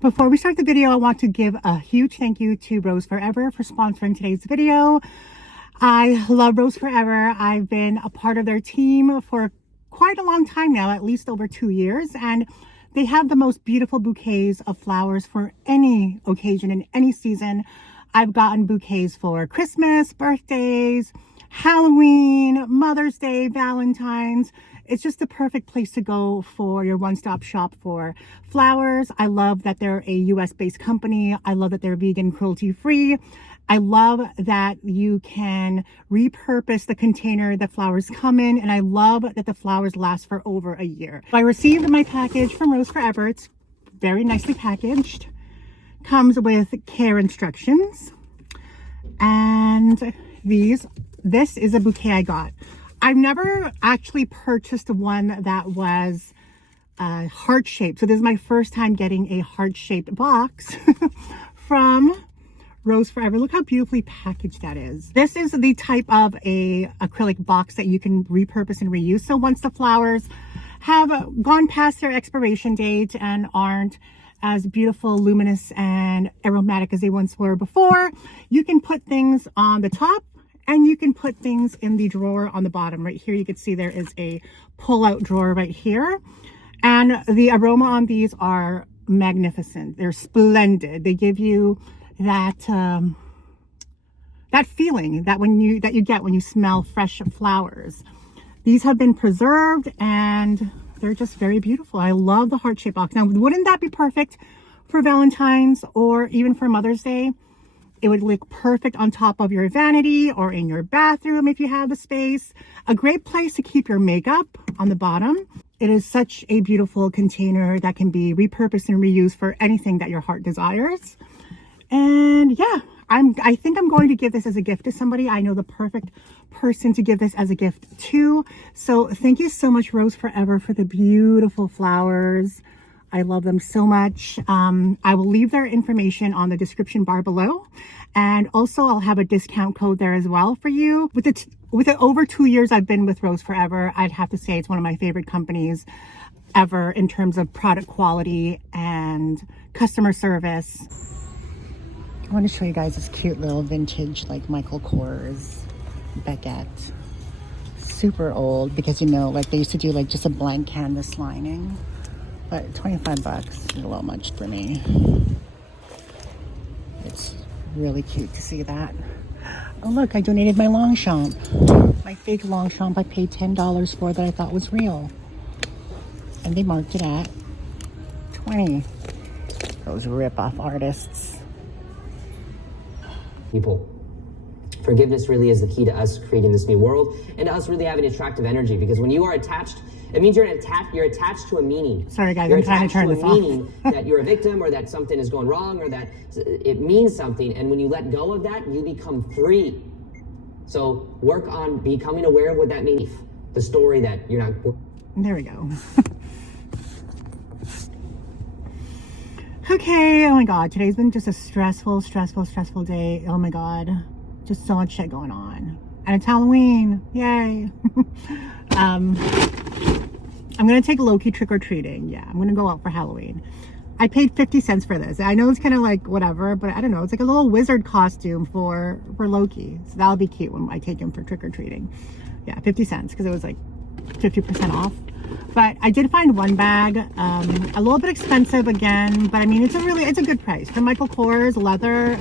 Before we start the video, I want to give a huge thank you to Rose Forever for sponsoring today's video. I love Rose Forever. I've been a part of their team for quite a long time now, at least over 2 years, and they have the most beautiful bouquets of flowers for any occasion in any season. I've gotten bouquets for Christmas, birthdays, Halloween, Mother's Day, Valentine's. It's just the perfect place to go for your one-stop shop for flowers. I love that they're a US-based company. I love that they're vegan, cruelty-free. I love that you can repurpose the container the flowers come in, and I love that the flowers last for over a year. I received my package from Rose Forever. It's very nicely packaged. Comes with care instructions. And this is a bouquet I got. I've never actually purchased one that was heart-shaped. So this is my first time getting a heart-shaped box from Rose Forever. Look how beautifully packaged that is. This is the type of a acrylic box that you can repurpose and reuse. So once the flowers have gone past their expiration date and aren't as beautiful, luminous, and aromatic as they once were before, you can put things on the top and you can put things in the drawer on the bottom. Right here, you can see there is a pull-out drawer right here. And the aroma on these are magnificent. They're splendid. They give you that that feeling that you get when you smell fresh flowers. These have been preserved and they're just very beautiful. I love the heart-shaped box. Now, wouldn't that be perfect for Valentine's or even for Mother's Day? It would look perfect on top of your vanity or in your bathroom if you have the space. A great place to keep your makeup on the bottom. It is such a beautiful container that can be repurposed and reused for anything that your heart desires. And yeah, I think I'm going to give this as a gift to somebody. I know the perfect person to give this as a gift to. So thank you so much, Rose Forever, for the beautiful flowers. I love them so much. I will leave their information on the description bar below. And also I'll have a discount code there as well for you. With the over 2 years I've been with Rose Forever, I'd have to say it's one of my favorite companies ever in terms of product quality and customer service. I want to show you guys this cute little vintage like Michael Kors baguette. Super old because, you know, like they used to do like just a blank canvas lining. But 25 bucks is a little much for me. It's really cute to see that. Oh look, I donated my Longchamp. My fake Longchamp I paid $10 for that I thought was real. And they marked it at 20. Those rip-off artists. People. Forgiveness really is the key to us creating this new world and to us really having attractive energy, because when you are attached, it means you're attached to a meaning. Sorry guys, I'm trying to turn this off. Meaning that you're a victim or that something is going wrong or that it means something, and when you let go of that, you become free. So work on becoming aware of what that means. The story that you're not... There we go. Okay, oh my god, today's been just a stressful day. Oh my god, just so much shit going on. And it's Halloween, yay. I'm gonna take Loki trick-or-treating. Yeah, I'm gonna go out for Halloween. I paid 50 cents for this. I know it's kind of like whatever, but I don't know, it's like a little wizard costume for Loki. So that'll be cute when I take him for trick-or-treating. Yeah, 50 cents because it was like 50% off. But I did find one bag, a little bit expensive again, but I mean, it's a good price. For Michael Kors leather,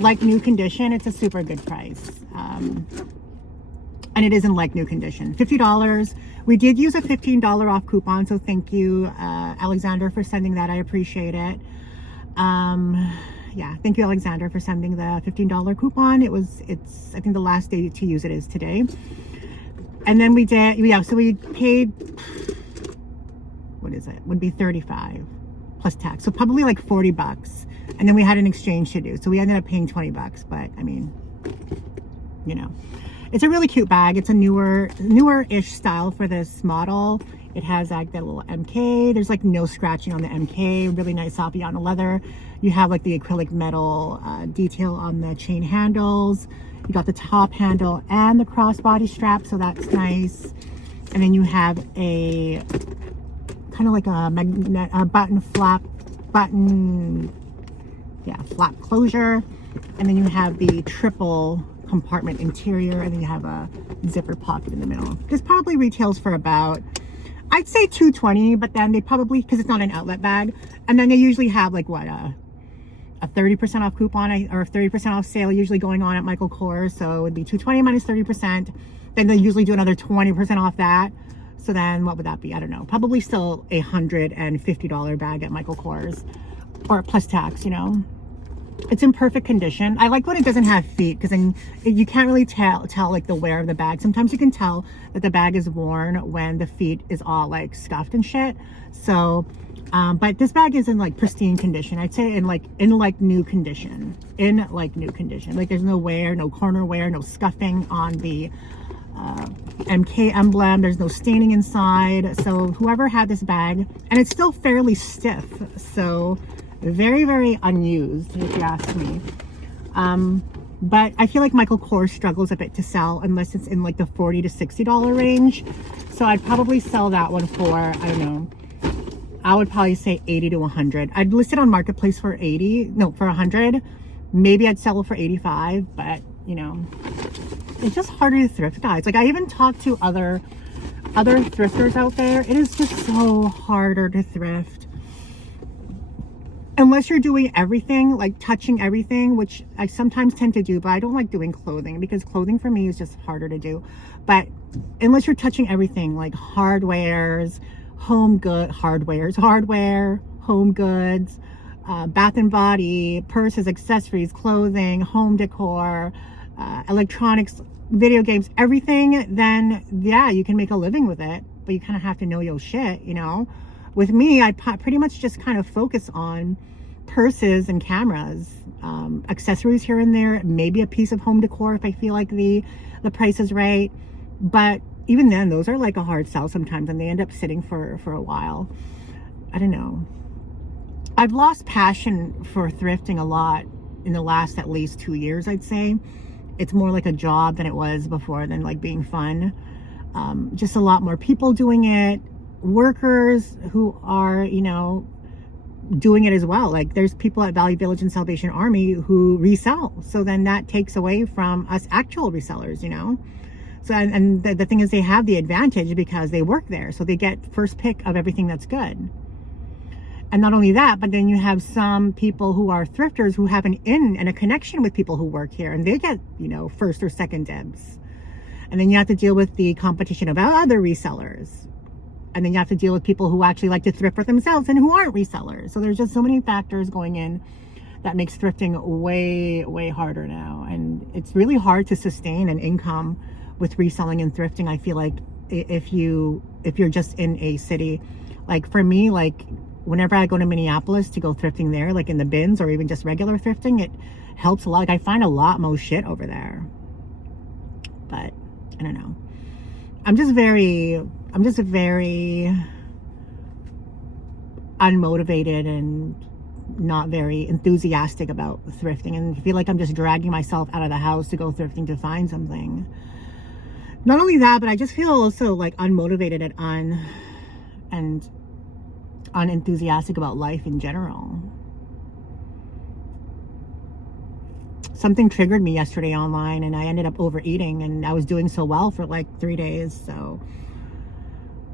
like new condition, it's a super good price. And it isn't like new condition. $50. We did use a $15 off coupon, so thank you, Alexander, for sending that. I appreciate it. Yeah, thank you, Alexander, for sending the $15 coupon. I think the last day to use it is today. And then we did, yeah, so we paid, what is it? Would be 35 plus tax. So probably like 40 bucks. And then we had an exchange to do. So we ended up paying 20 bucks, but I mean, you know, it's a really cute bag. It's a newer-ish style for this model. It has like that little MK. There's like no scratching on the MK. Really nice Saviano leather. You have like the acrylic metal detail on the chain handles. You got the top handle and the crossbody strap, so that's nice. And then you have a kind of like a button flap button, yeah, flap closure. And then you have the triple compartment interior, and then you have a zipper pocket in the middle. This probably retails for about, I'd say $220, but then they probably, because it's not an outlet bag, and then they usually have like what, a 30% off coupon or a 30% off sale usually going on at Michael Kors. So it would be $220 minus 30%. Then they usually do another 20% off that. So then what would that be? I don't know. Probably still a $150 bag at Michael Kors, or plus tax, you know. It's in perfect condition. I like when it doesn't have feet, because then you can't really tell like the wear of the bag. Sometimes you can tell that the bag is worn when the feet is all like scuffed and shit. So but this bag is in like pristine condition. I'd say in like new condition. Like there's no wear, no corner wear, no scuffing on the MK emblem. There's no staining inside. So whoever had this bag, and it's still fairly stiff, so very, very unused if you ask me. But I feel like Michael Kors struggles a bit to sell unless it's in like the $40 to $60 range. So I'd probably sell that one for, I don't know, I would probably say 80 to 100. I'd list it on Marketplace for 100. Maybe I'd sell it for 85, but you know, it's just harder to thrift, guys. Like I even talked to other thrifters out there. It is just so harder to thrift. Unless you're doing everything, like touching everything, which I sometimes tend to do, but I don't like doing clothing because clothing for me is just harder to do. But unless you're touching everything, like hardware, home goods, bath and body, purses, accessories, clothing, home decor, electronics, video games, everything, then yeah, you can make a living with it, but you kind of have to know your shit, you know. With me, I pretty much just kind of focus on purses and cameras, accessories here and there, maybe a piece of home decor if I feel like the price is right. But even then, those are like a hard sell sometimes, and they end up sitting for a while. I don't know. I've lost passion for thrifting a lot in the last at least 2 years, I'd say. It's more like a job than it was before, than like being fun. Just a lot more people doing it, workers who are, you know, doing it as well. Like there's people at Valley Village and Salvation Army who resell. So then that takes away from us actual resellers, you know. So, and the thing is, they have the advantage because they work there. So they get first pick of everything that's good. And not only that, but then you have some people who are thrifters who have an in and a connection with people who work here, and they get, you know, first or second dibs. And then you have to deal with the competition of other resellers. And then you have to deal with people who actually like to thrift for themselves and who aren't resellers. So there's just so many factors going in that makes thrifting way, way harder now. And it's really hard to sustain an income with reselling and thrifting. I feel like if you're just in a city, like for me, like whenever I go to Minneapolis to go thrifting there, like in the bins or even just regular thrifting, it helps a lot. Like I find a lot more shit over there. But I don't know. I'm just very unmotivated and not very enthusiastic about thrifting, and feel like I'm just dragging myself out of the house to go thrifting to find something. Not only that, but I just feel also like unmotivated and unenthusiastic about life in general. Something triggered me yesterday online, and I ended up overeating, and I was doing so well for like 3 days. So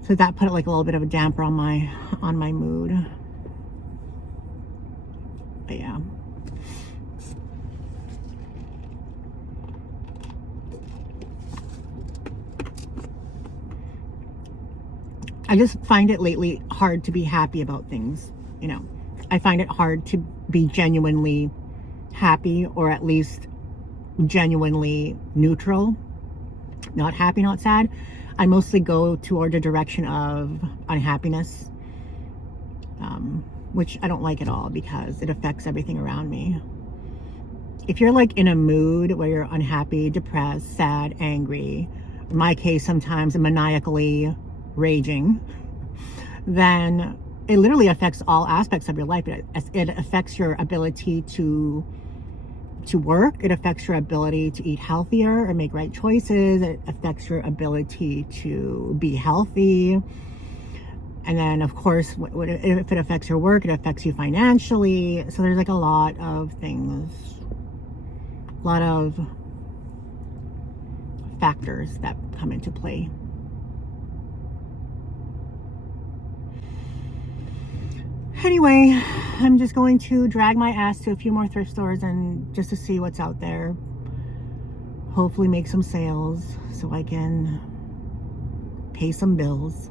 that put like a little bit of a damper on my mood. But yeah. I just find it lately hard to be happy about things, you know. I find it hard to be genuinely happy, or at least genuinely neutral. Not happy, not sad. I mostly go toward the direction of unhappiness, which I don't like at all because it affects everything around me. If you're like in a mood where you're unhappy, depressed, sad, angry, in my case sometimes maniacally raging, then it literally affects all aspects of your life. It affects your ability to work. It affects your ability to eat healthier and make right choices. It affects your ability to be healthy. And then, of course, if it affects your work, it affects you financially. So there's like a lot of things, a lot of factors that come into play. Anyway, I'm just going to drag my ass to a few more thrift stores and just to see what's out there. Hopefully make some sales so I can pay some bills.